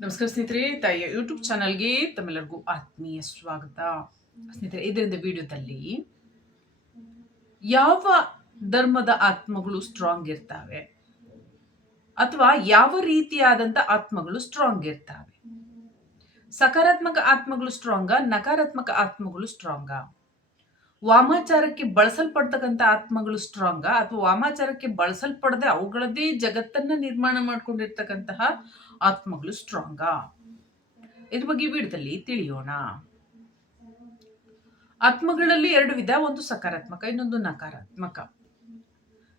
ನಮಸ್ಕಾರ ಸ್ನೇಹಿತರೆ, ತಾಯಿಯ ಯೂಟ್ಯೂಬ್ ಚಾನಲ್ಗೆ ತಮ್ಮೆಲ್ಲರಿಗೂ ಆತ್ಮೀಯ ಸ್ವಾಗತ. ಸ್ನೇಹಿತರೆ, ಇದರಿಂದ ವಿಡಿಯೋದಲ್ಲಿ ಯಾವ ಧರ್ಮದ ಆತ್ಮಗಳು ಸ್ಟ್ರಾಂಗ್ ಇರ್ತವೆ? ಅಥವಾ ಯಾವ ರೀತಿಯಾದಂಥ ಆತ್ಮಗಳು ಸ್ಟ್ರಾಂಗ್ ಇರ್ತವೆ? ಸಕಾರಾತ್ಮಕ ಆತ್ಮಗಳು ಸ್ಟ್ರಾಂಗ ನಕಾರಾತ್ಮಕ ಆತ್ಮಗಳು ಸ್ಟ್ರಾಂಗ ವಾಮಾಚಾರಕ್ಕೆ ಬಳಸಲ್ಪಡ್ತಕ್ಕಂಥ ಆತ್ಮಗಳು ಸ್ಟ್ರಾಂಗ ಅಥವಾ ವಾಮಾಚಾರಕ್ಕೆ ಬಳಸಲ್ಪಡದೆ ಅವುಗಳದೇ ಜಗತ್ತನ್ನ ನಿರ್ಮಾಣ ಮಾಡ್ಕೊಂಡಿರ್ತಕ್ಕಂತಹ ಆತ್ಮಗಳು ಸ್ಟ್ರಾಂಗ ಇದ್ರ ಬಗ್ಗೆ ವಿಡದಲ್ಲಿ ತಿಳಿಯೋಣ. ಆತ್ಮಗಳಲ್ಲಿ ಎರಡು ವಿಧ, ಒಂದು ಸಕಾರಾತ್ಮಕ, ಇನ್ನೊಂದು ನಕಾರಾತ್ಮಕ.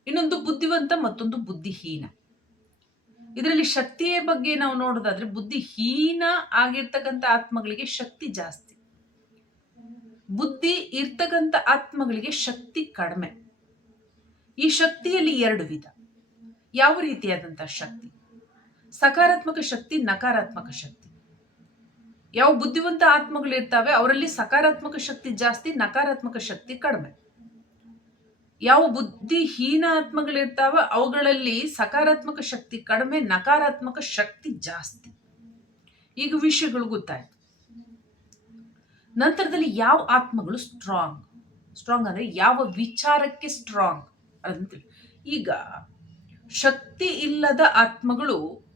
ಇನ್ನೊಂದು ಬುದ್ಧಿವಂತ, ಮತ್ತೊಂದು ಬುದ್ಧಿಹೀನ. ಇದರಲ್ಲಿ ಶಕ್ತಿಯ ಬಗ್ಗೆ ನಾವು ನೋಡೋದಾದ್ರೆ ಬುದ್ಧಿಹೀನ ಆಗಿರ್ತಕ್ಕಂಥ ಆತ್ಮಗಳಿಗೆ ಶಕ್ತಿ ಜಾಸ್ತಿ ಬುದ್ಧಿ ಇರ್ತಕ್ಕಂಥ ಆತ್ಮಗಳಿಗೆ ಶಕ್ತಿ ಕಡಿಮೆ. ಈ ಶಕ್ತಿಯಲ್ಲಿ ಎರಡು ವಿಧ. ಯಾವ ರೀತಿಯಾದಂಥ ಶಕ್ತಿ? ಸಕಾರಾತ್ಮಕ ಶಕ್ತಿ, ನಕಾರಾತ್ಮಕ ಶಕ್ತಿ. ಯಾವ ಬುದ್ಧಿವಂತ ಆತ್ಮಗಳು ಇರ್ತಾವೆ, ಅವರಲ್ಲಿ ಸಕಾರಾತ್ಮಕ ಶಕ್ತಿ ಜಾಸ್ತಿ, ನಕಾರಾತ್ಮಕ ಶಕ್ತಿ ಕಡಿಮೆ. ಯಾವ ಬುದ್ಧಿಹೀನ ಆತ್ಮಗಳಿರ್ತಾವ ಅವುಗಳಲ್ಲಿ ಸಕಾರಾತ್ಮಕ ಶಕ್ತಿ ಕಡಿಮೆ, ನಕಾರಾತ್ಮಕ ಶಕ್ತಿ ಜಾಸ್ತಿ. ಈಗ ವಿಷಯಗಳು ಗೊತ್ತಾಯ್ತು. ನಂತರದಲ್ಲಿ ಯಾವ ಆತ್ಮಗಳು ಸ್ಟ್ರಾಂಗ್ ಸ್ಟ್ರಾಂಗ್ ಅಂದರೆ ಯಾವ ವಿಚಾರಕ್ಕೆ ಸ್ಟ್ರಾಂಗ್ ಅಂತ ಈಗ ಶಕ್ತಿ ಇಲ್ಲದ ಆತ್ಮಗಳು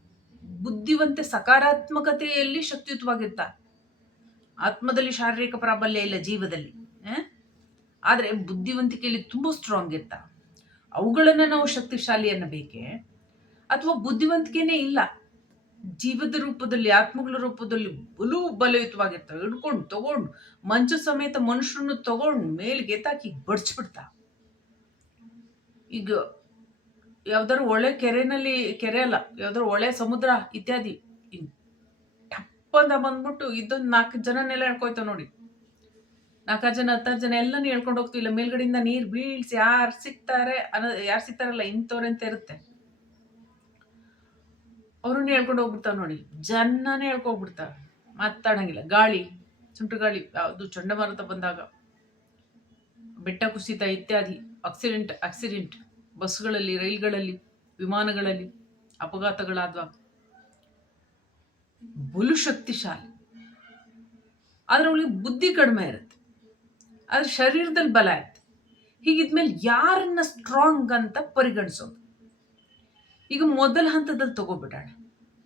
ಬುದ್ಧಿವಂತೆ ಸಕಾರಾತ್ಮಕತೆಯಲ್ಲಿ ಶಕ್ತಿಯುತವಾಗಿರ್ತಾರೆ ಆತ್ಮದಲ್ಲಿ ಶಾರೀರಿಕ ಪ್ರಾಬಲ್ಯ ಇಲ್ಲ ಜೀವದಲ್ಲಿ ಆದರೆ ಬುದ್ಧಿವಂತಿಕೆಯಲ್ಲಿ ತುಂಬ ಸ್ಟ್ರಾಂಗ್ ಇರ್ತಾರೆ ಅವುಗಳನ್ನು ನಾವು ಶಕ್ತಿಶಾಲಿ ಅನ್ನಬೇಕೆ ಅಥವಾ ಬುದ್ಧಿವಂತಿಕೆನೇ ಇಲ್ಲ? ಜೀವದ ರೂಪದಲ್ಲಿ, ಆತ್ಮಗಳ ರೂಪದಲ್ಲಿ ಬಲು ಬಲಯುತವಾಗಿರ್ತವೆ ಹಿಡ್ಕೊಂಡು ತಗೊಂಡು, ಮಂಚ ಸಮೇತ ಮನುಷ್ಯರನ್ನು ತಗೊಂಡು ಮೇಲೆ ಗೆತಾಕಿ ಬಡ್ಸ್ಬಿಡ್ತಾ. ಈಗ ಯಾವ್ದಾರು ಒಳ್ಳೆ ಕೆರೆನಲ್ಲಿ, ಕೆರೆ ಅಲ್ಲ ಯಾವ್ದಾರು ಒಳ್ಳೆ ಸಮುದ್ರ ಇತ್ಯಾದಿ ಟಪ್ಪಂದ ಬಂದ್ಬಿಟ್ಟು ಇದೊಂದು ನಾಲ್ಕು ಜನನೆಲ್ಲ ಹೇಳ್ಕೊಯ್ತಾವ ನೋಡಿ. ನಾಲ್ಕಾರು ಜನ, ಹತ್ತಾರು ಜನ ಎಲ್ಲನೂ ಹೇಳ್ಕೊಂಡು ಹೋಗ್ತೀವಿ. ಇಲ್ಲ, ಮೇಲ್ಗಡೆಯಿಂದ ನೀರು ಬೀಳ್ಸಿ ಯಾರು ಸಿಗ್ತಾರೆ ಅನ್ನೋ, ಯಾರು ಸಿಗ್ತಾರಲ್ಲ ಅಂತ ಇರುತ್ತೆ. ಅವ್ರನ್ನ ಹೇಳ್ಕೊಂಡು ಹೋಗ್ಬಿಡ್ತಾವ ನೋಡಿ. ಜನನೇ ಹೇಳ್ಕೊಗ್ಬಿಡ್ತಾವೆ ಮಾತಾಡಂಗಿಲ್ಲ. ಗಾಳಿ ಸುಂಟು ಗಾಳಿ, ಯಾವುದು ಚಂಡಮಾರುತ ಬಂದಾಗ. ಬೆಟ್ಟ ಕುಸಿತ ಇತ್ಯಾದಿ ಆಕ್ಸಿಡೆಂಟ್ ಆಕ್ಸಿಡೆಂಟ್ ಬಸ್ಗಳಲ್ಲಿ, ರೈಲ್ಗಳಲ್ಲಿ, ವಿಮಾನಗಳಲ್ಲಿ ಅಪಘಾತಗಳಾದ ಬಲು ಶಕ್ತಿಶಾಲಿ. ಆದ್ರೆ ಅವಳಿಗೆ ಬುದ್ಧಿ ಕಡಿಮೆ ಇರುತ್ತೆ. ಆದ್ರೆ ಶರೀರದಲ್ಲಿ ಬಲ ಇರುತ್ತೆ. ಹೀಗಿದ್ಮೇಲೆ ಯಾರನ್ನ ಸ್ಟ್ರಾಂಗ್ ಅಂತ ಪರಿಗಣಿಸೋದು? ಈಗ ಮೊದಲ ಹಂತದಲ್ಲಿ ತಗೋಬಿಡೋಣ.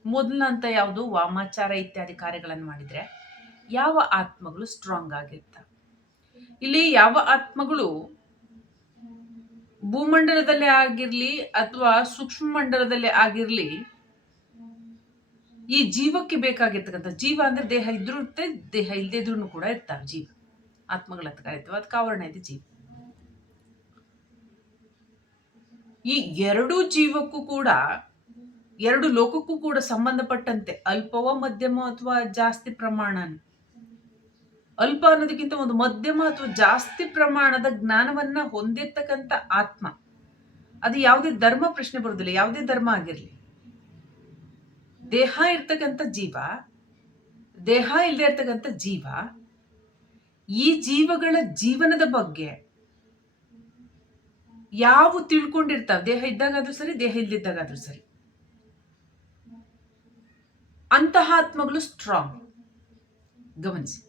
ಮೊದಲ ಹಂತ ಯಾವುದು? ವಾಮಾಚಾರ ಇತ್ಯಾದಿ ಕಾರ್ಯಗಳನ್ನು ಮಾಡಿದರೆ ಯಾವ ಆತ್ಮಗಳು ಸ್ಟ್ರಾಂಗ್ ಆಗಿರ್ತವೆ? ಇಲ್ಲಿ ಯಾವ ಆತ್ಮಗಳು ಭೂಮಂಡಲದಲ್ಲೇ ಆಗಿರಲಿ ಅಥವಾ ಸೂಕ್ಷ್ಮ ಮಂಡಲದಲ್ಲೇ ಆಗಿರಲಿ ಈ ಜೀವಕ್ಕೆ ಬೇಕಾಗಿರ್ತಕ್ಕಂಥ ಜೀವ ಅಂದ್ರೆ ದೇಹ ಇದ್ರೂ ಇರುತ್ತೆ, ದೇಹ ಇಲ್ಲದೇ ಇದ್ರೂ ಕೂಡ ಇರ್ತಾವೆ ಜೀವ. ಆತ್ಮಗಳ ಇರ್ತವೆ ಅದಕ್ಕೆ ಆವರಣ ಇದೆ ಜೀವ. ಈ ಎರಡು ಜೀವಕ್ಕೂ ಕೂಡ, ಎರಡು ಲೋಕಕ್ಕೂ ಕೂಡ ಸಂಬಂಧಪಟ್ಟಂತೆ ಅಲ್ಪವ ಮಧ್ಯಮ ಅಥವಾ ಜಾಸ್ತಿ ಪ್ರಮಾಣ ಅಲ್ಪ ಅನ್ನೋದಕ್ಕಿಂತ ಒಂದು ಮಧ್ಯಮ ಅಥವಾ ಜಾಸ್ತಿ ಪ್ರಮಾಣದ ಜ್ಞಾನವನ್ನ ಹೊಂದಿರ್ತಕ್ಕಂಥ ಆತ್ಮ. ಅದು ಯಾವುದೇ ಧರ್ಮ ಪ್ರಶ್ನೆ ಬರುದಿಲ್ಲ, ಯಾವುದೇ ಧರ್ಮ ಆಗಿರಲಿ. ದೇಹ ಇರ್ತಕ್ಕಂಥ ಜೀವ, ದೇಹ ಇಲ್ಲದೆ ಇರ್ತಕ್ಕಂಥ ಜೀವ, ಈ ಜೀವಗಳ ಜೀವನದ ಬಗ್ಗೆ ಯಾವ ತಿಳ್ಕೊಂಡಿರ್ತಾವ? ದೇಹ ಇದ್ದಾಗಾದ್ರೂ ಸರಿ, ದೇಹ ಇಲ್ದಿದ್ದಾಗಾದ್ರೂ ಸರಿ. ಅಂತಹ ಆತ್ಮಗಳು ಸ್ಟ್ರಾಂಗ್ ಗಮನಿಸಿ.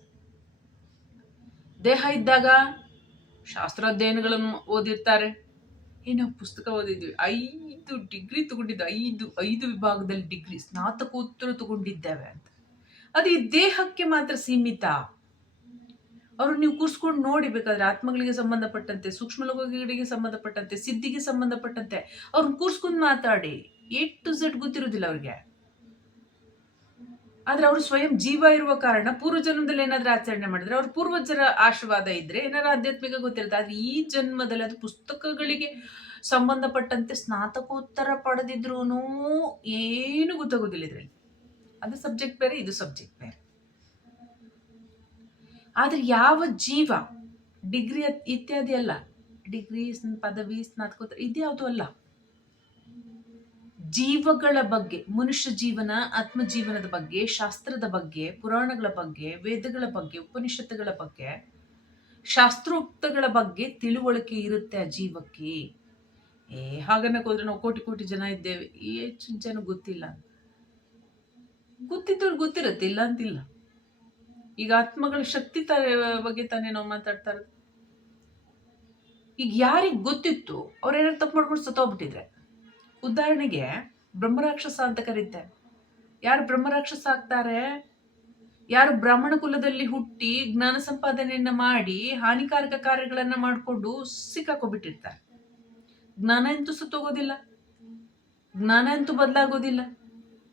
ದೇಹ ಇದ್ದಾಗ ಶಾಸ್ತ್ರಾಧ್ಯಯನಗಳನ್ನು ಓದಿರ್ತಾರೆ. ಏನೋ ಪುಸ್ತಕ ಓದಿದ್ವಿ. ಐದು ಡಿಗ್ರಿ ತಗೊಂಡಿದ್ದು, ಐದು ಐದು ವಿಭಾಗದಲ್ಲಿ ಡಿಗ್ರಿ, ಸ್ನಾತಕೋತ್ತರ ತಗೊಂಡಿದ್ದೇವೆ ಅಂತ. ಅದು ಈ ದೇಹಕ್ಕೆ ಮಾತ್ರ ಸೀಮಿತ. ಅವರು ನೀವು ಕೂರಿಸ್ಕೊಂಡು ನೋಡಿ ಬೇಕಾದ್ರೆ ಆತ್ಮಗಳಿಗೆ ಸಂಬಂಧಪಟ್ಟಂತೆ ಸೂಕ್ಷ್ಮ ಲೋಕಗಳಿಗೆ ಸಂಬಂಧಪಟ್ಟಂತೆ, ಸಿದ್ಧಿಗೆ ಸಂಬಂಧಪಟ್ಟಂತೆ ಅವ್ರನ್ನ ಕೂರಿಸ್ಕೊಂಡು ಮಾತಾಡಿ. ಎ ಟು ಝೆಡ್ ಗೊತ್ತಿರೋದಿಲ್ಲ ಅವ್ರಿಗೆ. ಆದ್ರೆ ಅವರು ಸ್ವಯಂ ಜೀವ ಇರುವ ಕಾರಣ ಪೂರ್ವ ಜನ್ಮದಲ್ಲಿ ಏನಾದ್ರೂ ಆಚರಣೆ ಮಾಡಿದ್ರೆ ಅವ್ರ ಪೂರ್ವಜರ ಆಶೀರ್ವಾದ ಇದ್ರೆ ಏನಾದ್ರು ಆಧ್ಯಾತ್ಮಿಕ ಗೊತ್ತಿರುತ್ತೆ. ಆದ್ರೆ ಈ ಜನ್ಮದಲ್ಲಿ ಅದು ಪುಸ್ತಕಗಳಿಗೆ ಸಂಬಂಧಪಟ್ಟಂತೆ ಸ್ನಾತಕೋತ್ತರ ಪಡೆದಿದ್ರು ಏನು ಗೊತ್ತಾಗೋದಿಲ್ಲ ಇದ್ರಲ್ಲಿ. ಅದು ಸಬ್ಜೆಕ್ಟ್ ಬೇರೆ, ಇದು ಸಬ್ಜೆಕ್ಟ್ ಬೇರೆ. ಆದ್ರೆ ಯಾವ ಜೀವ ಡಿಗ್ರಿ ಇತ್ಯಾದಿ ಅಲ್ಲ ಡಿಗ್ರಿ ಪದವಿ, ಸ್ನಾತಕೋತ್ತರ, ಇದ್ಯಾವುದು ಅಲ್ಲ. ಜೀವಗಳ ಬಗ್ಗೆ, ಮನುಷ್ಯ ಜೀವನ ಆತ್ಮ ಜೀವನದ ಬಗ್ಗೆ, ಶಾಸ್ತ್ರದ ಬಗ್ಗೆ, ಪುರಾಣಗಳ ಬಗ್ಗೆ, ವೇದಗಳ ಬಗ್ಗೆ, ಉಪನಿಷತ್ತುಗಳ ಬಗ್ಗೆ, ಶಾಸ್ತ್ರೋಕ್ತಗಳ ಬಗ್ಗೆ ತಿಳುವಳಿಕೆ ಇರುತ್ತೆ ಆ ಜೀವಕ್ಕೆ. ಏ ಹಾಗನ್ನಕ್ಕೆ ಹೋದ್ರೆ ನಾವು ಕೋಟಿ ಕೋಟಿ ಜನ ಇದ್ದೇವೆ. ಹೆಚ್ಚು ಜನ ಗೊತ್ತಿಲ್ಲ ಗೊತ್ತಿದ್ದವ್ರು ಗೊತ್ತಿರುತ್ತೆ ಇಲ್ಲ ಅಂತಿಲ್ಲ ಈಗ ಆತ್ಮಗಳ ಶಕ್ತಿ ತ, ಬಗ್ಗೆ ತಾನೇ ನಾವು ಮಾತಾಡ್ತಾ ಇರೋದು. ಈಗ ಯಾರಿಗೆ ಗೊತ್ತಿತ್ತು ಅವ್ರೇನಾದ್ರು ತಪ್ಪು ಮಾಡ್ಕೊಂಡು ಸತ್ತೋಗ್ಬಿಟ್ಟಿದ್ರೆ? ಉದಾಹರಣೆಗೆ ಬ್ರಹ್ಮರಾಕ್ಷಸ ಅಂತ ಕರೀತಾರೆ ಯಾರು ಬ್ರಹ್ಮರಾಕ್ಷಸ ಆಗ್ತಾರೆ? ಯಾರು ಬ್ರಾಹ್ಮಣ ಕುಲದಲ್ಲಿ ಹುಟ್ಟಿ ಜ್ಞಾನ ಸಂಪಾದನೆಯನ್ನ ಮಾಡಿ ಹಾನಿಕಾರಕ ಕಾರ್ಯಗಳನ್ನ ಮಾಡಿಕೊಂಡು ಸಿಕ್ಕಾಕೊಬಿಟ್ಟಿರ್ತಾರೆ. ಜ್ಞಾನ ಅಂತೂ ಸತ್ತೋಗೋದಿಲ್ಲ. ಜ್ಞಾನ ಅಂತೂ ಬದಲಾಗೋದಿಲ್ಲ.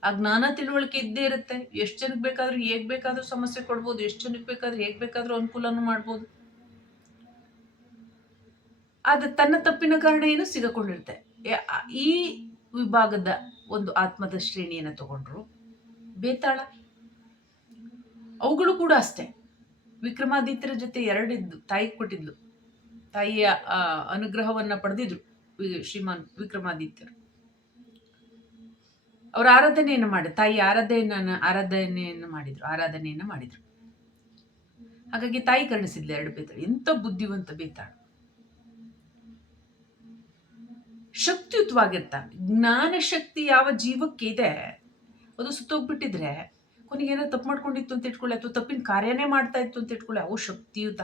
ಆ ಜ್ಞಾನ ತಿಳುವಳಿಕೆ ಇದ್ದೇ ಇರುತ್ತೆ. ಎಷ್ಟು ಜನಕ್ಕೆ ಬೇಕಾದ್ರೂ ಹೇಗೆ ಬೇಕಾದ್ರೂ ಸಮಸ್ಯೆ ಕೊಡ್ಬೋದು, ಎಷ್ಟು ಜನಕ್ಕೆ ಬೇಕಾದ್ರೂ ಹೇಗೆ ಬೇಕಾದ್ರೂ ಅನುಕೂಲನೂ ಮಾಡ್ಬೋದು. ಆದ್ರೆ ತನ್ನ ತಪ್ಪಿನ ಕಾರಣ ಏನು ಸಿಗಕೊಂಡಿರುತ್ತೆ ಈ ವಿಭಾಗದ ಒಂದು ಆತ್ಮದ ಶ್ರೇಣಿಯನ್ನು ತಗೊಂಡ್ರು ಬೇತಾಳ. ಅವುಗಳು ಕೂಡ ಅಷ್ಟೇ. ವಿಕ್ರಮಾದಿತ್ಯರ ಜೊತೆ ಎರಡಿದ್ದು, ತಾಯಿ ಕೊಟ್ಟಿದ್ಲು. ತಾಯಿಯ ಅನುಗ್ರಹವನ್ನು ಪಡೆದಿದ್ರು ಶ್ರೀಮಾನ್ ವಿಕ್ರಮಾದಿತ್ಯರು. ಅವ್ರ ಆರಾಧನೆಯನ್ನು ಮಾಡಿ ತಾಯಿ ಆರಾಧನೆಯನ್ನು ಆರಾಧನೆಯನ್ನು ಮಾಡಿದ್ರು ಆರಾಧನೆಯನ್ನು ಮಾಡಿದ್ರು. ಹಾಗಾಗಿ ತಾಯಿ ಕರ್ಣಿಸಿದ್ಲು ಎರಡು ಬೇತಾಳು ಎಂಥ ಬುದ್ಧಿವಂತ ಬೇತಾಳು ಶಕ್ತಿಯುತವಾಗಿರ್ತಾನೆ ಜ್ಞಾನ ಶಕ್ತಿ ಯಾವ ಜೀವಕ್ಕೆ ಇದೆ, ಅದು ಸುತ್ತೋಗ್ಬಿಟ್ಟಿದ್ರೆ, ಕೊನೆಗೆ ಏನೋ ತಪ್ಪು ಮಾಡ್ಕೊಂಡಿತ್ತು ಅಂತ ಇಟ್ಕೊಳ್ಳಿ ಅಥವಾ ತಪ್ಪಿನ ಕಾರ್ಯನೇ ಮಾಡ್ತಾ ಇತ್ತು ಅಂತ ಇಟ್ಕೊಳ್ಳಿ, ಅವು ಶಕ್ತಿಯುತ.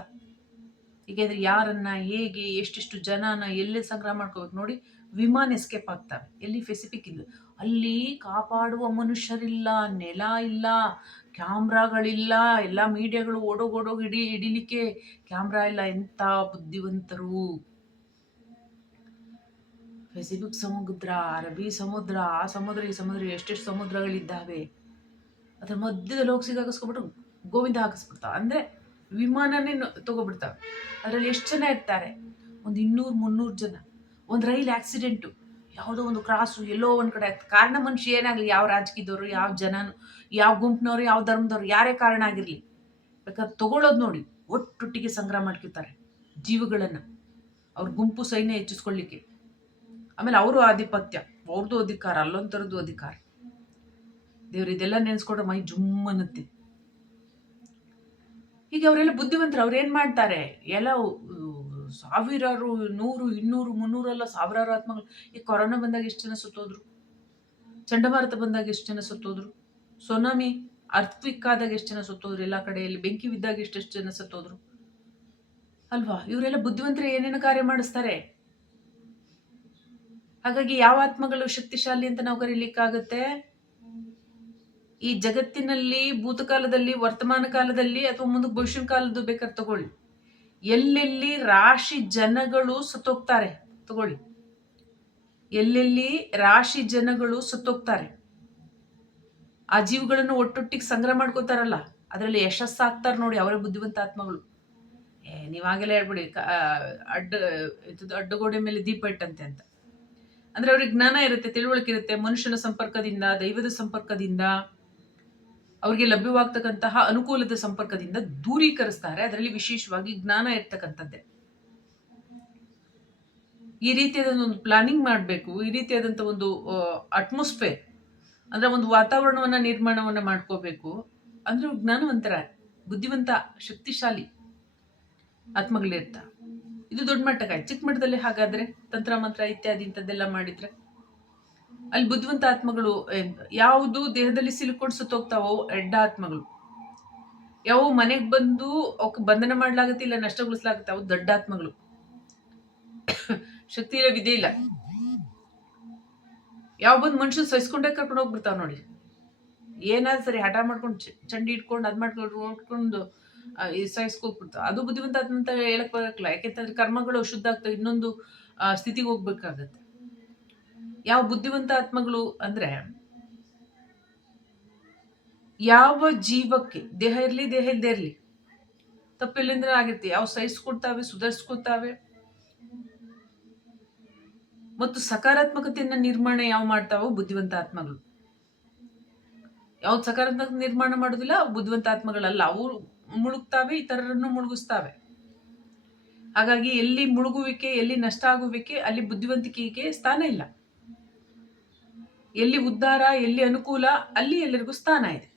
ಹೀಗಾದ್ರೆ ಯಾರನ್ನ, ಹೇಗೆ, ಎಷ್ಟೆಷ್ಟು ಜನನ, ಎಲ್ಲಿ ಸಂಗ್ರಹ ಮಾಡ್ಕೋಬೇಕು ನೋಡಿ, ವಿಮಾನ ಎಸ್ಕೇಪ್ ಆಗ್ತವೆ. ಎಲ್ಲಿ ಫೆಸಿಫಿಕ್ ಇಲ್ಲ ಅಲ್ಲಿ ಕಾಪಾಡುವ ಮನುಷ್ಯರಿಲ್ಲ, ನೆಲ ಇಲ್ಲ, ಕ್ಯಾಮ್ರಾಗಳಿಲ್ಲ, ಎಲ್ಲ ಮೀಡಿಯಾಗಳು ಓಡೋಗೋಡೋಗಿ ಹಿಡಿ, ಹಿಡಿಲಿಕ್ಕೆ ಕ್ಯಾಮ್ರಾ ಇಲ್ಲ. ಎಂಥ ಬುದ್ಧಿವಂತರು. ಪೆಸಿಫಿಕ್ ಸಮುದ್ರ ಅರಬಿ ಸಮುದ್ರ, ಆ ಸಮುದ್ರ, ಈ ಸಮುದ್ರ, ಎಷ್ಟೆಷ್ಟು ಸಮುದ್ರಗಳಿದ್ದಾವೆ. ಅದ್ರ ಮಧ್ಯದಲ್ಲಿ ಹೋಗಿ ಸಿಗಾಕಿಸ್ಕೊಬಿಟ್ಟು ಗೋವಿಂದ ಹಾಕಿಸ್ಬಿಡ್ತಾವೆ ಅಂದರೆ ವಿಮಾನನೇ ತಗೊಬಿಡ್ತಾವೆ ಅದರಲ್ಲಿ ಎಷ್ಟು ಜನ ಇರ್ತಾರೆ? ಒಂದು ಇನ್ನೂರು, ಮುನ್ನೂರು ಜನ. ಒಂದು ರೈಲ್ ಆಕ್ಸಿಡೆಂಟು. ಯಾವುದೋ ಒಂದು ಕ್ರಾಸು, ಎಲ್ಲೋ ಒಂದು ಕಡೆ. ಕಾರಣ ಮನುಷ್ಯ ಏನಾಗಲಿ, ಯಾವ ರಾಜಕೀಯದವರು, ಯಾವ ಜನನು, ಯಾವ ಗುಂಪಿನವರು, ಯಾವ ಧರ್ಮದವ್ರು, ಯಾರೇ ಕಾರಣ ಆಗಿರಲಿ. ಬೇಕಾದ್ರೆ ತಗೊಳ್ಳೋದು ನೋಡಿ. ಒಟ್ಟೊಟ್ಟಿಗೆ ಸಂಗ್ರಹ ಮಾಡ್ಕೊತಾರೆ ಜೀವಗಳನ್ನು. ಅವ್ರ ಗುಂಪು ಸೈನ್ಯ ಹೆಚ್ಚಿಸ್ಕೊಳ್ಳಿಕ್ಕೆ ಆಮೇಲೆ ಅವರು ಆಧಿಪತ್ಯ. ಅವ್ರದ್ದು ಅಧಿಕಾರ, ಅಲ್ಲೊಂಥರದ್ದು ಅಧಿಕಾರ. ದೇವ್ರು ಇದೆಲ್ಲ ನೆನೆಸ್ಕೊಂಡ್ರೆ ಮೈ ಜುಮ್ ಹೀಗೆ ಅವರೆಲ್ಲ ಬುದ್ಧಿವಂತರು. ಅವ್ರು ಏನು ಮಾಡ್ತಾರೆ? ಎಲ್ಲ ಸಾವಿರಾರು ನೂರು, ಇನ್ನೂರು, ಮುನ್ನೂರೆಲ್ಲ ಸಾವಿರಾರು ಆತ್ಮಗಳು. ಈ ಕೊರೋನಾ ಬಂದಾಗ ಎಷ್ಟು ಜನ ಸುತ್ತೋದ್ರು? ಚಂಡಮಾರುತ ಬಂದಾಗ ಎಷ್ಟು ಜನ ಸತ್ತೋದ್ರು? ಸುನಾಮಿ, ಅರ್ಥಕ್ವಿಕ್ ಆದಾಗ ಎಷ್ಟು ಜನ ಸುತ್ತೋದ್ರು? ಎಲ್ಲ ಕಡೆಯಲ್ಲಿ ಬೆಂಕಿ ಬಿದ್ದಾಗ ಎಷ್ಟೆಷ್ಟು ಜನ ಸತ್ತೋದ್ರು? ಅಲ್ವಾ? ಇವರೆಲ್ಲ ಬುದ್ಧಿವಂತರು ಏನೇನು ಕಾರ್ಯ ಮಾಡಿಸ್ತಾರೆ. ಹಾಗಾಗಿ ಯಾವ ಆತ್ಮಗಳು ಶಕ್ತಿಶಾಲಿ ಅಂತ ನಾವು ಕರೀಲಿಕ್ಕಾಗತ್ತೆ? ಈ ಜಗತ್ತಿನಲ್ಲಿ ಭೂತಕಾಲದಲ್ಲಿ, ವರ್ತಮಾನ ಕಾಲದಲ್ಲಿ ಅಥವಾ ಮುಂದೆ ಭವಿಷ್ಯ ಕಾಲದ್ದು ಬೇಕಾದ್ರೆ ತಗೊಳ್ಳಿ. ಎಲ್ಲೆಲ್ಲಿ ರಾಶಿ ಜನಗಳು ಸುತ್ತೋಗ್ತಾರೆ, ತಗೊಳ್ಳಿ. ಎಲ್ಲೆಲ್ಲಿ ರಾಶಿ ಜನಗಳು ಸುತ್ತೋಗ್ತಾರೆ. ಆ ಜೀವಗಳನ್ನು ಒಟ್ಟೊಟ್ಟಿಗೆ ಸಂಗ್ರಹ ಮಾಡ್ಕೋತಾರಲ್ಲ, ಅದರಲ್ಲಿ ಯಶಸ್ಸಾಗ್ತಾರೆ ನೋಡಿ ಅವರೇ ಬುದ್ಧಿವಂತ ಆತ್ಮಗಳು. ಏ, ನೀವಾಗೆಲ್ಲ ಹೇಳ್ಬಿಡಿ ಅಡ್ಡ ಅಡ್ಡಗೋಡೆ ಮೇಲೆ ದೀಪ ಇಟ್ಟಂತೆ ಅಂತ. ಅಂದ್ರೆ ಅವ್ರಿಗೆ ಜ್ಞಾನ ಇರುತ್ತೆ, ತಿಳುವಳಿಕೆ ಇರುತ್ತೆ, ಮನುಷ್ಯನ ಸಂಪರ್ಕದಿಂದ, ದೈವದ ಸಂಪರ್ಕದಿಂದ. ಅವ್ರಿಗೆ ಲಭ್ಯವಾಗ್ತಕ್ಕಂತಹ ಅನುಕೂಲದ ಸಂಪರ್ಕದಿಂದ ದೂರೀಕರಿಸ್ತಾರೆ. ಅದರಲ್ಲಿ ವಿಶೇಷವಾಗಿ ಜ್ಞಾನ ಇರ್ತಕ್ಕಂಥದ್ದೇ. ಈ ರೀತಿಯಾದ ಒಂದು ಪ್ಲಾನಿಂಗ್ ಮಾಡಬೇಕು, ಈ ರೀತಿಯಾದಂಥ ಒಂದು ಅಟ್ಮೋಸ್ಫೇರ್ ಅಂದ್ರೆ ಒಂದು ವಾತಾವರಣವನ್ನ ನಿರ್ಮಾಣವನ್ನ ಮಾಡ್ಕೋಬೇಕು. ಅಂದ್ರೆ ಜ್ಞಾನವಂತರ, ಬುದ್ಧಿವಂತ, ಶಕ್ತಿಶಾಲಿ ಆತ್ಮಗಳಿರ್ತ ಇದು ದೊಡ್ಡ ಮಟ್ಟಕ್ಕೆ ಚಿಕ್ಕ ಮಟ್ಟದಲ್ಲಿ ಹಾಗಾದ್ರೆ ತಂತ್ರ, ಮಂತ್ರ ಇತ್ಯಾದಿ ಇಂಥದ್ದೆಲ್ಲ ಮಾಡಿದ್ರೆ ಅಲ್ಲಿ ಬುದ್ಧಿವಂತ ಆತ್ಮಗಳು ಯಾವುದು ದೇಹದಲ್ಲಿ ಸಿಲುಕೊಂಡು ಸುತ್ತೋಗ್ತಾವೋ ಎಡ್ಡ ಆತ್ಮಗಳು ಯಾವ ಮನೆಗೆ ಬಂದು ಅವಕ್ಕೆ ಬಂಧನ ಮಾಡ್ಲಾಗತ್ತೆ ಇಲ್ಲ ನಷ್ಟಗೊಳಿಸ್ಲಾಗತ್ತೆ, ಅವು ದೊಡ್ಡ ಆತ್ಮಗಳು ಶಕ್ತಿ ಇಲ್ಲ, ವಿದ್ಯೆ ಇಲ್ಲ. ಯಾವ ಬಂದು ಮನುಷ್ಯನ ಸಹಿಸ್ಕೊಂಡೇ ಕರ್ಕೊಂಡು ಹೋಗ್ಬಿಡ್ತಾವ ನೋಡಿ. ಏನಾದ್ರು ಸರಿ ಹಠ ಮಾಡ್ಕೊಂಡು ಚಂಡಿ ಇಟ್ಕೊಂಡು ಅದ್ ಮಾಡ್ಕೊಂಡು ಈ ಸಹಿಸ್ಕೋಗ್ಬಿಡ್ತಾವ ಅದು ಬುದ್ಧಿವಂತ ಆತ್ಮ ಅಂತ ಹೇಳಕ್ ಬರಕ್ಲ ಯಾಕೆಂತಂದ್ರೆ ಕರ್ಮಗಳು ಶುದ್ಧ ಆಗ್ತವೆ. ಇನ್ನೊಂದು ಸ್ಥಿತಿಗೆ ಹೋಗ್ಬೇಕಾಗತ್ತೆ. ಯಾವ ಬುದ್ಧಿವಂತ ಆತ್ಮಗಳು ಅಂದ್ರೆ ಯಾವ ಜೀವಕ್ಕೆ, ದೇಹ ಇರಲಿ, ದೇಹ ಇಲ್ಲದೆ ಇರಲಿ, ತಪ್ಪಿಲ್ಲಿಂದ್ರೆ ಆಗಿರ್ತಿ. ಯಾವ ಸಹಿಸ್ಕೊಡ್ತಾವೆ ಸುಧಾರಿಸ್ಕೊತಾವೆ ಮತ್ತು ಸಕಾರಾತ್ಮಕತೆಯನ್ನ ನಿರ್ಮಾಣ ಯಾವ ಮಾಡ್ತಾವೋ? ಬುದ್ಧಿವಂತ ಆತ್ಮಗಳು. ಯಾವ ಸಕಾರಾತ್ಮಕ ನಿರ್ಮಾಣ ಮಾಡೋದಿಲ್ಲ, ಅವು ಬುದ್ಧಿವಂತ ಆತ್ಮಗಳಲ್ಲ. ಅವು ಮುಳುಗ್ತಾವೆ, ಇತರರನ್ನು ಮುಳುಗಿಸ್ತಾವೆ. ಹಾಗಾಗಿ ಎಲ್ಲಿ ಮುಳುಗುವಿಕೆ, ಎಲ್ಲಿ ನಷ್ಟ ಆಗುವಿಕೆ, ಅಲ್ಲಿ ಬುದ್ಧಿವಂತಿಕೆಗೆ ಸ್ಥಾನ ಇಲ್ಲ. ಎಲ್ಲಿ ಉದ್ಧಾರ, ಎಲ್ಲಿ ಅನುಕೂಲ, ಅಲ್ಲಿ ಎಲ್ಲರಿಗೂ ಸ್ಥಾನ ಇದೆ.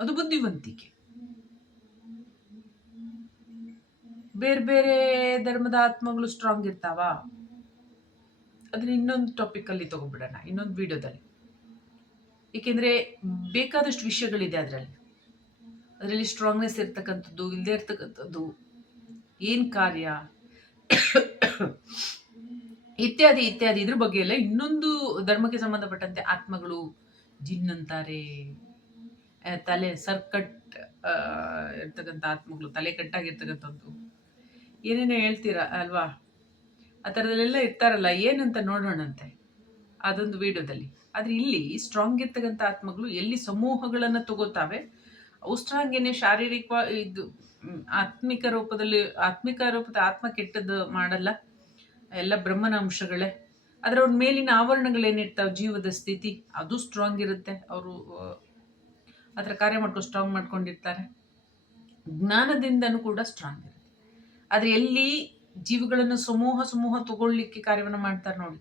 ಅದು ಬುದ್ಧಿವಂತಿಕೆ. ಬೇರೆ ಬೇರೆ ಧರ್ಮದ ಆತ್ಮಗಳು ಸ್ಟ್ರಾಂಗ್ ಇರ್ತಾವ. ಅದನ್ನ ಇನ್ನೊಂದು ಟಾಪಿಕಲ್ಲಿ ತಗೊಬಿಡೋಣ ಇನ್ನೊಂದು ವಿಡಿಯೋದಲ್ಲಿ. ಏಕೆಂದರೆ ಬೇಕಾದಷ್ಟು ವಿಷಯಗಳಿದೆ ಅದರಲ್ಲಿ. ಅದರಲ್ಲಿ ಸ್ಟ್ರಾಂಗ್ನೆಸ್ ಇರ್ತಕ್ಕಂಥದ್ದು ಇಲ್ಲದೆ ಇರ್ತಕ್ಕಂಥದ್ದು, ಏನು ಕಾರ್ಯ? ಇತ್ಯಾದಿ ಇತ್ಯಾದಿ ಇದ್ರ ಬಗ್ಗೆ ಎಲ್ಲ ಇನ್ನೊಂದು ಧರ್ಮಕ್ಕೆ ಸಂಬಂಧಪಟ್ಟಂತೆ ಆತ್ಮಗಳು ಜಿನ್ ಅಂತಾರೆ ತಲೆ ಸರ್ಕಟ್ ಇರ್ತಕ್ಕಂಥ ಆತ್ಮಗಳು, ತಲೆ ಕಟ್ಟಾಗಿರ್ತಕ್ಕಂಥದ್ದು. ಏನೇನೋ ಹೇಳ್ತೀರಾ ಅಲ್ವಾ? ಆ ಥರದಲ್ಲೆಲ್ಲ ಇರ್ತಾರಲ್ಲ, ಏನಂತ ನೋಡೋಣಂತೆ ಅದೊಂದು ವಿಡಿಯೋದಲ್ಲಿ. ಆದರೆ ಇಲ್ಲಿ ಸ್ಟ್ರಾಂಗ್ ಇರ್ತಕ್ಕಂಥ ಆತ್ಮಗಳು ಎಲ್ಲಿ ಸಮೂಹಗಳನ್ನು ತಗೋತಾವೆ, ಅವು ಸ್ಟ್ರಾಂಗ್ ಏನೇ ಶಾರೀರಿಕ ಇದು ಆತ್ಮಿಕ ರೂಪದಲ್ಲಿ, ಆತ್ಮಿಕ ರೂಪದ ಆತ್ಮ ಕೆಟ್ಟದ್ದು ಮಾಡಲ್ಲ. ಎಲ್ಲ ಬ್ರಹ್ಮನ ಅಂಶಗಳೇ ಅದರ ಅವ್ರ ಮೇಲಿನ ಆವರಣಗಳೇನಿರ್ತಾವೆ ಜೀವದ ಸ್ಥಿತಿ, ಅದು ಸ್ಟ್ರಾಂಗ್ ಇರುತ್ತೆ. ಅವರು ಅದರ ಕಾರ್ಯ ಮಾಡ್ಕೊಂಡು ಸ್ಟ್ರಾಂಗ್ ಮಾಡ್ಕೊಂಡಿರ್ತಾರೆ. ಜ್ಞಾನದಿಂದನೂ ಕೂಡ ಸ್ಟ್ರಾಂಗ್ ಇರುತ್ತೆ. ಆದರೆ ಎಲ್ಲಿ ಜೀವಿಗಳನ್ನು ಸಮೂಹ ಸಮೂಹ ತಗೊಳ್ಳಿಕ್ಕೆ ಕಾರ್ಯವನ್ನು ಮಾಡ್ತಾರೆ ನೋಡಿ.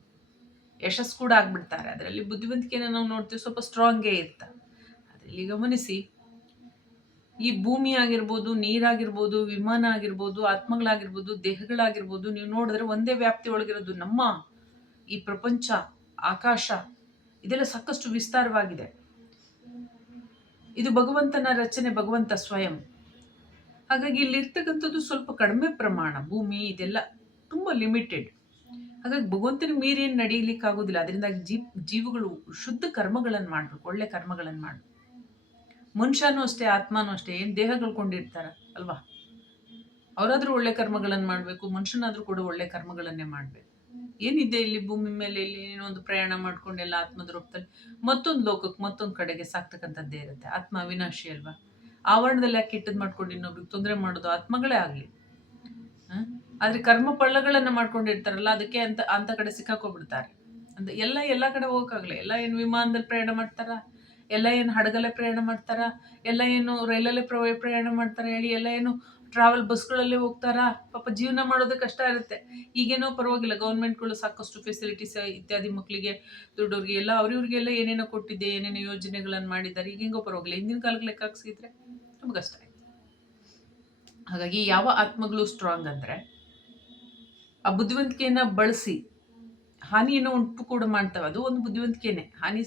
ಯಶಸ್ಸು ಕೂಡ ಆಗ್ಬಿಡ್ತಾರೆ. ಅದರಲ್ಲಿ ಬುದ್ಧಿವಂತಿಕೆಯನ್ನು ನಾವು ನೋಡ್ತೀವಿ, ಸ್ವಲ್ಪ ಸ್ಟ್ರಾಂಗೇ ಇರ್ತಾರೆ. ಅದರಲ್ಲಿ ಗಮನಿಸಿ ಈ ಭೂಮಿ ಆಗಿರ್ಬೋದು, ನೀರಾಗಿರ್ಬೋದು, ವಿಮಾನ ಆಗಿರ್ಬೋದು, ಆತ್ಮಗಳಾಗಿರ್ಬೋದು, ದೇಹಗಳಾಗಿರ್ಬೋದು, ನೀವು ನೋಡಿದ್ರೆ ಒಂದೇ ವ್ಯಾಪ್ತಿ ಒಳಗಿರೋದು ನಮ್ಮ ಈ ಪ್ರಪಂಚ, ಆಕಾಶ. ಇದೆಲ್ಲ ಸಾಕಷ್ಟು ವಿಸ್ತಾರವಾಗಿದೆ. ಇದು ಭಗವಂತನ ರಚನೆ, ಭಗವಂತ ಸ್ವಯಂ. ಹಾಗಾಗಿ ಇಲ್ಲಿರ್ತಕ್ಕಂಥದ್ದು ಸ್ವಲ್ಪ ಕಡಿಮೆ ಪ್ರಮಾಣ, ಭೂಮಿ ಇದೆಲ್ಲ ತುಂಬ ಲಿಮಿಟೆಡ್ ಹಾಗಾಗಿ ಭಗವಂತನ ಮೀರಿ ಏನು ನಡೀಲಿಕ್ಕೆ ಆಗೋದಿಲ್ಲ ಅದರಿಂದಾಗಿ ಜೀವ್ ಜೀವಗಳು ಶುದ್ಧ ಕರ್ಮಗಳನ್ನು ಮಾಡಬೇಕು, ಒಳ್ಳೆ ಕರ್ಮಗಳನ್ನು ಮಾಡಬೇಕು. ಮನುಷ್ಯನೂ ಅಷ್ಟೇ, ಆತ್ಮನೂ ಅಷ್ಟೇ, ಏನು ದೇಹ ಕಳ್ಕೊಂಡಿರ್ತಾರೆ ಅಲ್ವಾ? ಅವರಾದರೂ ಒಳ್ಳೆ ಕರ್ಮಗಳನ್ನು ಮಾಡಬೇಕು, ಮನುಷ್ಯನಾದರೂ ಕೂಡ ಒಳ್ಳೆ ಕರ್ಮಗಳನ್ನೇ ಮಾಡಬೇಕು. ಏನಿದೆ ಇಲ್ಲಿ ಭೂಮಿ ಮೇಲೆ ಇಲ್ಲಿ ಏನೋ ಒಂದು ಪ್ರಯಾಣ ಮಾಡ್ಕೊಂಡು ಎಲ್ಲ ಆತ್ಮದ ರೂಪದಲ್ಲಿ ಮತ್ತೊಂದು ಲೋಕಕ್ಕೆ, ಮತ್ತೊಂದು ಕಡೆಗೆ ಸಾಕ್ತಕ್ಕಂಥದ್ದೇ ಇರುತ್ತೆ. ಆತ್ಮ ಅವಿನಾಶಿ ಅಲ್ವಾ? ಆವರಣದಲ್ಲಿ ಯಾಕೆ ಕೆಟ್ಟದ್ದು ಮಾಡ್ಕೊಂಡು ಇನ್ನೊಬ್ರಿಗೆ ತೊಂದರೆ ಮಾಡೋದು ಆತ್ಮಗಳೇ ಆಗಲಿ. ಆದರೆ ಕರ್ಮ ಪಳ್ಳಗಳನ್ನು ಮಾಡ್ಕೊಂಡಿರ್ತಾರಲ್ಲ, ಅದಕ್ಕೆ ಅಂತ ಅಂಥ ಕಡೆ ಸಿಕ್ಕಾಕೋಬಿಡ್ತಾರೆ. ಅಂತ ಎಲ್ಲ ಎಲ್ಲ ಕಡೆ ಹೋಗೋಕ್ಕಾಗಲಿ ಎಲ್ಲ ಏನು ವಿಮಾನದಲ್ಲಿ ಪ್ರಯಾಣ ಮಾಡ್ತಾರ? ಎಲ್ಲ ಏನು ಹಡಗಲ್ಲೇ ಪ್ರಯಾಣ ಮಾಡ್ತಾರ? ಎಲ್ಲ ಏನು ರೈಲಲ್ಲೇ ಪ್ರ ಪ್ರಯಾಣ ಮಾಡ್ತಾರೆ ಹೇಳಿ? ಎಲ್ಲ ಏನು ಟ್ರಾವೆಲ್ ಬಸ್ಗಳಲ್ಲೇ ಹೋಗ್ತಾರಾ? ಪಾಪ ಜೀವನ ಮಾಡೋದು ಕಷ್ಟ ಇರುತ್ತೆ. ಈಗೇನೋ ಪರವಾಗಿಲ್ಲ. ಗೌರ್ಮೆಂಟ್ಗಳು ಸಾಕಷ್ಟು ಫೆಸಿಲಿಟೀಸ್ ಇತ್ಯಾದಿ ಮಕ್ಕಳಿಗೆ ದೊಡ್ಡವ್ರಿಗೆ ಎಲ್ಲ ಅವ್ರಿವ್ರಿಗೆಲ್ಲ ಏನೇನೋ ಕೊಟ್ಟಿದೆ, ಏನೇನೋ ಯೋಜನೆಗಳನ್ನು ಮಾಡಿದ್ದಾರೆ. ಈಗ ಹೆಂಗೋ ಪರವಾಗಿಲ್ಲ. ಹಿಂದಿನ ಕಾಲಕ್ಕೆ ಲೆಕ್ಕ ಹಾಕ್ಸಿದ್ರೆ ತುಂಬ ಕಷ್ಟ ಹಾಗಾಗಿ ಯಾವ ಆತ್ಮಗಳು ಸ್ಟ್ರಾಂಗ್ ಅಂದರೆ ಆ ಬುದ್ಧಿವಂತಿಕೆಯನ್ನು ಬಳಸಿ ಹಾನಿಯನ್ನು ಉಂಟು ಕೂಡ ಮಾಡ್ತವೆ. ಅದು ಒಂದು ಬುದ್ಧಿವಂತಿಕೆನೆ. ಹಾನಿ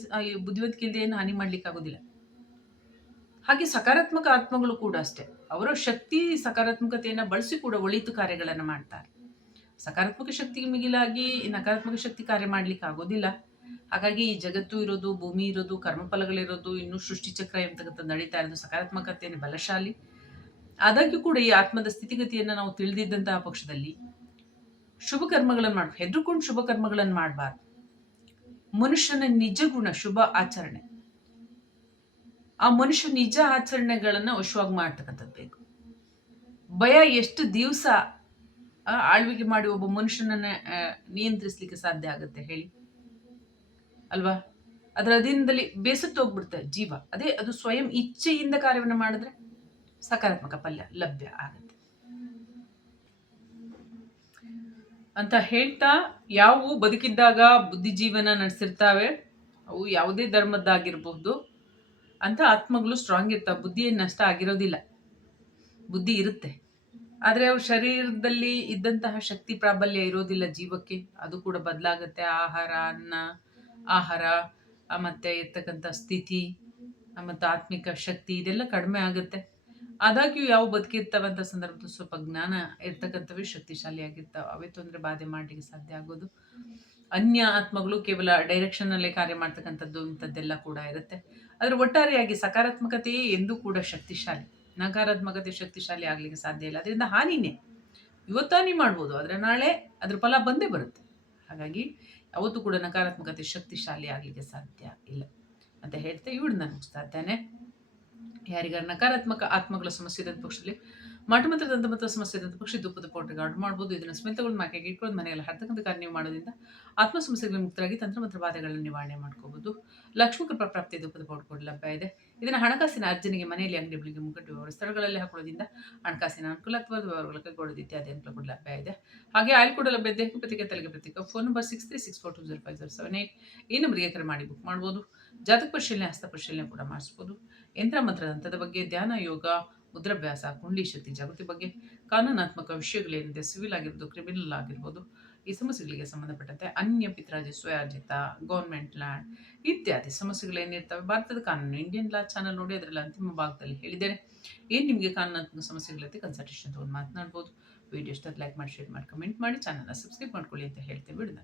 ಬುದ್ಧಿವಂತಿಕೆ ಇಲ್ಲದೆ ಏನು ಹಾನಿ ಮಾಡ್ಲಿಕ್ಕೆ ಆಗೋದಿಲ್ಲ ಹಾಗೆ ಸಕಾರಾತ್ಮಕ ಆತ್ಮಗಳು ಕೂಡ ಅಷ್ಟೇ. ಅವರ ಶಕ್ತಿ ಸಕಾರಾತ್ಮಕತೆಯನ್ನು ಬಳಸಿ ಕೂಡ ಒಳಿತು ಕಾರ್ಯಗಳನ್ನು ಮಾಡ್ತಾರೆ. ಸಕಾರಾತ್ಮಕ ಶಕ್ತಿಗೆ ಮಿಗಿಲಾಗಿ ನಕಾರಾತ್ಮಕ ಶಕ್ತಿ ಕಾರ್ಯ ಮಾಡ್ಲಿಕ್ಕೆ ಆಗೋದಿಲ್ಲ ಹಾಗಾಗಿ ಈ ಜಗತ್ತು ಇರೋದು, ಭೂಮಿ ಇರೋದು, ಕರ್ಮಫಲಗಳಿರೋದು, ಇನ್ನೂ ಸೃಷ್ಟಿಚಕ್ರ ಎಂತಕ್ಕಂಥ ನಡೀತಾ ಇರೋದು ಸಕಾರಾತ್ಮಕತೆಯನ್ನು ಬಲಶಾಲಿ. ಆದಾಗ್ಯೂ ಕೂಡ ಈ ಆತ್ಮದ ಸ್ಥಿತಿಗತಿಯನ್ನು ನಾವು ತಿಳಿದಿದ್ದಂತಹ ಪಕ್ಷದಲ್ಲಿ ಶುಭ ಕರ್ಮಗಳನ್ನು ಮಾಡ ಹೆದರ್ಕೊಂಡು ಶುಭ ಕರ್ಮಗಳನ್ನು ಮಾಡಬಾರ್ದು. ಮನುಷ್ಯನ ನಿಜ ಗುಣ, ಶುಭ ಆಚರಣೆ. ಆ ಮನುಷ್ಯ ನಿಜ ಆಚರಣೆಗಳನ್ನು ವಶವಾಗಿ ಮಾಡ್ತಕ್ಕಂಥದ್ದು ಬೇಕು. ಭಯ ಎಷ್ಟು ದಿವಸ ಆಳ್ವಿಕೆ ಮಾಡಿ ಒಬ್ಬ ಮನುಷ್ಯನನ್ನ ನಿಯಂತ್ರಿಸಲಿಕ್ಕೆ ಸಾಧ್ಯ ಆಗುತ್ತೆ ಹೇಳಿ? ಅಲ್ವಾ? ಅದರ ಅಧೀನದಲ್ಲಿ ಬೇಸತ್ತು ಹೋಗ್ಬಿಡುತ್ತೆ ಜೀವ. ಅದೇ ಅದು ಸ್ವಯಂ ಇಚ್ಛೆಯಿಂದ ಕಾರ್ಯವನ್ನು ಮಾಡಿದ್ರೆ ಸಕಾರಾತ್ಮಕ ಫಲ, ಲಭ್ಯ ಆಗುತ್ತೆ. ಅಂತ ಹೇಳ್ತಾ ಯಾವುವು ಬದುಕಿದ್ದಾಗ ಬುದ್ಧಿಜೀವನ ನಡೆಸಿರ್ತಾವೆ? ಅವು ಯಾವುದೇ ಧರ್ಮದ್ದಾಗಿರ್ಬೋದು ಅಂತ ಆತ್ಮಗಳು ಸ್ಟ್ರಾಂಗ್ ಇರ್ತಾವೆ. ಬುದ್ಧಿ ನಷ್ಟ ಆಗಿರೋದಿಲ್ಲ. ಬುದ್ಧಿ ಇರುತ್ತೆ. ಆದರೆ ಅವ್ರ ಶರೀರದಲ್ಲಿ ಇದ್ದಂತಹ ಶಕ್ತಿ ಪ್ರಾಬಲ್ಯ ಇರೋದಿಲ್ಲ ಜೀವಕ್ಕೆ. ಅದು ಕೂಡ ಬದಲಾಗುತ್ತೆ. ಆಹಾರ, ಅನ್ನ, ಆಹಾರ ಮತ್ತು ಇರ್ತಕ್ಕಂಥ ಸ್ಥಿತಿ ಮತ್ತು ಆತ್ಮಿಕ ಶಕ್ತಿ, ಇದೆಲ್ಲ ಕಡಿಮೆ ಆಗುತ್ತೆ. ಆದಾಗ್ಯೂ ಯಾವ ಬದುಕಿರ್ತವಂಥ ಸಂದರ್ಭದಲ್ಲಿ ಸ್ವಲ್ಪ ಜ್ಞಾನ ಇರ್ತಕ್ಕಂಥವೇ ಶಕ್ತಿಶಾಲಿಯಾಗಿರ್ತಾವೆ. ಅವೇ ತೊಂದರೆ ಬಾಧೆ ಮಾಡಲಿಕ್ಕೆ ಸಾಧ್ಯ ಆಗೋದು. ಅನ್ಯ ಆತ್ಮಗಳು ಕೇವಲ ಡೈರೆಕ್ಷನಲ್ಲೇ ಕಾರ್ಯ ಮಾಡ್ತಕ್ಕಂಥದ್ದು ಇಂಥದ್ದೆಲ್ಲ ಕೂಡ ಇರುತ್ತೆ. ಆದರೆ ಒಟ್ಟಾರೆಯಾಗಿ ಸಕಾರಾತ್ಮಕತೆಯೇ ಎಂದೂ ಕೂಡ ಶಕ್ತಿಶಾಲಿ. ನಕಾರಾತ್ಮಕತೆ ಶಕ್ತಿಶಾಲಿ ಆಗಲಿಕ್ಕೆ ಸಾಧ್ಯ ಇಲ್ಲ. ಅದರಿಂದ ಹಾನಿನೇ. ಇವತ್ತು ಹಾನಿ ಮಾಡ್ಬೋದು. ಆದರೆ ನಾಳೆ ಅದ್ರ ಫಲ ಬಂದೇ ಬರುತ್ತೆ. ಹಾಗಾಗಿ ಯಾವತ್ತೂ ಕೂಡ ನಕಾರಾತ್ಮಕತೆ ಶಕ್ತಿಶಾಲಿ ಆಗಲಿಕ್ಕೆ ಸಾಧ್ಯ ಇಲ್ಲ ಅಂತ ಹೇಳ್ತಾ ಇವಳು ನಾನು ಮುಗಿಸ್ತಾ ಇದ್ದೇನೆ. ಯಾರಿಗಾರ ನಕಾರಾತ್ಮಕ ಆತ್ಮಗಳ ಸಮಸ್ಯೆ ಇದ್ದಂಥ ಪಕ್ಷದಲ್ಲಿ, ಮಠ ಮಂತ್ರ ದಂತಮಂತ್ರ ಸಮಸ್ಯೆ ಇದ್ದಂಥ ಪಕ್ಷ ಧೂಪದ ಪೌಡ್ರಿಗೆ ಆರ್ಡರ್ ಮಾಡ್ಬೋದು. ಇದನ್ನು ಸ್ಮಿತಗಳು ಮಾಕೆಗೆ ಇಟ್ಕೊಂಡು ಮನೆಯಲ್ಲಿ ಹರ್ತಕ್ಕಂಥ ಕಾರ್ಯ ನೀವು ಮಾಡೋದ್ರಿಂದ ಆತ್ಮ ಸಮಸ್ಯೆಗಳಿಗೆ ಮುಕ್ತರಾಗಿ ತಂತ್ರಮಂತ್ರ ಬಾಧೆಗಳನ್ನು ನಿವಾರಣೆ ಮಾಡ್ಕೋಬಹುದು ಲಕ್ಷ್ಮೀ ಕೃಪಾ ಪ್ರಾಪ್ತಿ ಧೂಪದ ಪೌಡರ್ ಕೂಡ ಲಭ್ಯ ಇದೆ. ಇದನ್ನು ಹಣಕಾಸಿನ ಅರ್ಜನೆಗೆ ಮನೆಯಲ್ಲಿ ಅಂಗಡಿಗಳಿಗೆ ವ್ಯವಹಾರ ಸ್ಥಳಗಳಲ್ಲಿ ಹಾಕೊಳ್ಳೋದ್ರಿಂದ ಹಣಕಾಸಿನ ಅನುಕೂಲ ಅಥವಾ ವ್ಯವಹಾರಗಳ ಕೈಗೊಳ್ಳೋದು ಇತ್ಯಾದಿ ಅನುಕೂಲ ಕೂಡ ಲಭ್ಯ ಇದೆ. ಹಾಗೆ ಆಯ್ಲ್ ಕೂಡ ಲಭ್ಯ ದೇಹಕ್ಕೆ ಪ್ರತಿಗೆ ತಲೆಗೆ ಪ್ರತಿಕ phone number six three six four two zero five zero seven eight ಈ ನಂಬರಿಗೆ ಕರೆ ಮಾಡಿ ಬುಕ್ ಮಾಡ್ಬೋದು. ಜಾತಕ ಪರಿಶೀಲನೆ, ಹಸ್ತ ಪರಿಶೀಲನೆ ಕೂಡ ಮಾಡಿಸ್ಬೋದು. ಯಂತ್ರ ಮಂತ್ರ ಹಂತದ ಬಗ್ಗೆ ಧ್ಯಾನ, ಯೋಗ, ಮುದ್ರಾಭ್ಯಾಸ ಕುಂಡಿ ಶಕ್ತಿ ಜಾಗೃತಿ ಬಗ್ಗೆ ಕಾನೂನಾತ್ಮಕ ವಿಷಯಗಳೇನಿದೆ ಸಿವಿಲ್ ಆಗಿರ್ಬೋದು, ಕ್ರಿಮಿನಲ್ ಆಗಿರ್ಬೋದು, ಈ ಸಮಸ್ಯೆಗಳಿಗೆ ಸಂಬಂಧಪಟ್ಟಂತೆ ಅನ್ಯ ಪಿತ್ರಾಜಿ ಸ್ವಯಾರ್ಜಿತ, ಗೌರ್ಮೆಂಟ್ ಲ್ಯಾಂಡ್ ಇತ್ಯಾದಿ ಸಮಸ್ಯೆಗಳೇನಿರ್ತವೆ ಭಾರತದ ಕಾನೂನು, ಇಂಡಿಯನ್ ಲಾ ಚಾನಲ್ ನೋಡಿ, ಅದರಲ್ಲಿ ಅಂತಿಮ ಭಾಗದಲ್ಲಿ ಹೇಳಿದ್ದೇನೆ. ಏನು ನಿಮಗೆ ಕಾನೂನಾತ್ಮಕ ಸಮಸ್ಯೆಗಳಿರುತ್ತೆ ಕನ್ಸಲ್ಟೇಷನ್ ತೊಗೊಂಡು ಮಾತನಾಡ್ಬೋದು. ವಿಡಿಯೋ ಇಷ್ಟ ಲೈಕ್ ಮಾಡಿ ಶೇರ್ ಮಾಡಿ ಕಮೆಂಟ್ ಮಾಡಿ. ಚಾನಲ್ನ ಸಬ್ಸ್ಕ್ರೈಬ್ ಮಾಡ್ಕೊಳ್ಳಿ ಅಂತ ಹೇಳ್ತೇವೆ ಬಿಡೋಣ